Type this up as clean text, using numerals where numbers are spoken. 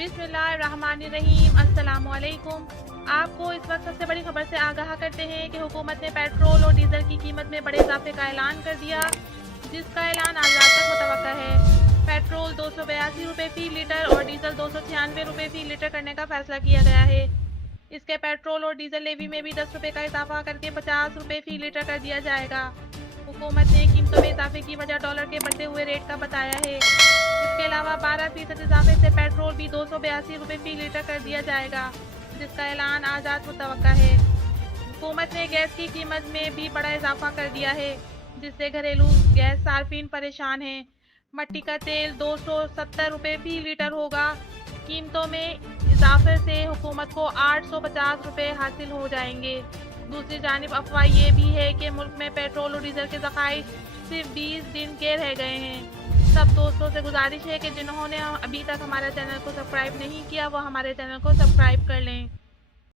बिस्मिल्लाहिर्रहमानिर्रहीम। अस्सलाम वालेकुम। आपको इस वक्त सबसे बड़ी खबर से आगाह करते हैं कि हुकूमत ने पेट्रोल और डीजल की कीमत में बड़े इजाफे का ऐलान कर दिया, जिसका ऐलान आज रात तक मुतवक्का है। पेट्रोल 282 रुपये फ़ी लीटर और डीजल 296 रुपये फ़ी लीटर करने का फैसला किया गया है। इसके पेट्रोल और डीजल लेवी में भी 10 रुपये का इजाफा करके 50 रुपये फ़ी लीटर कर दिया जाएगा। हुकूमत ने कीमतों में इजाफे की वजह डॉलर के बढ़ते हुए रेट का बताया है। इसके अलावा 12% इजाफे से पेट्रोल भी 282 रुपये फ़ी लीटर कर दिया जाएगा, जिसका ऐलान आज रात मुतवक्का है। हुकूमत ने गैस की कीमत में भी बड़ा इजाफा कर दिया है, जिससे घरेलू गैस सार्फिन परेशान हैं। मट्टी का तेल 270 रुपये फ़ी लीटर होगा। कीमतों में इजाफे से हुकूमत को 850 रुपये हासिल हो जाएंगे। दूसरी जानिब अफवाह ये भी है कि मुल्क में पेट्रोल और डीजल के ज़खायर सिर्फ 20 दिन के रह गए हैं। सब दोस्तों से गुजारिश है कि जिन्होंने अभी तक हमारे चैनल को सब्सक्राइब नहीं किया वो हमारे चैनल को सब्सक्राइब कर लें।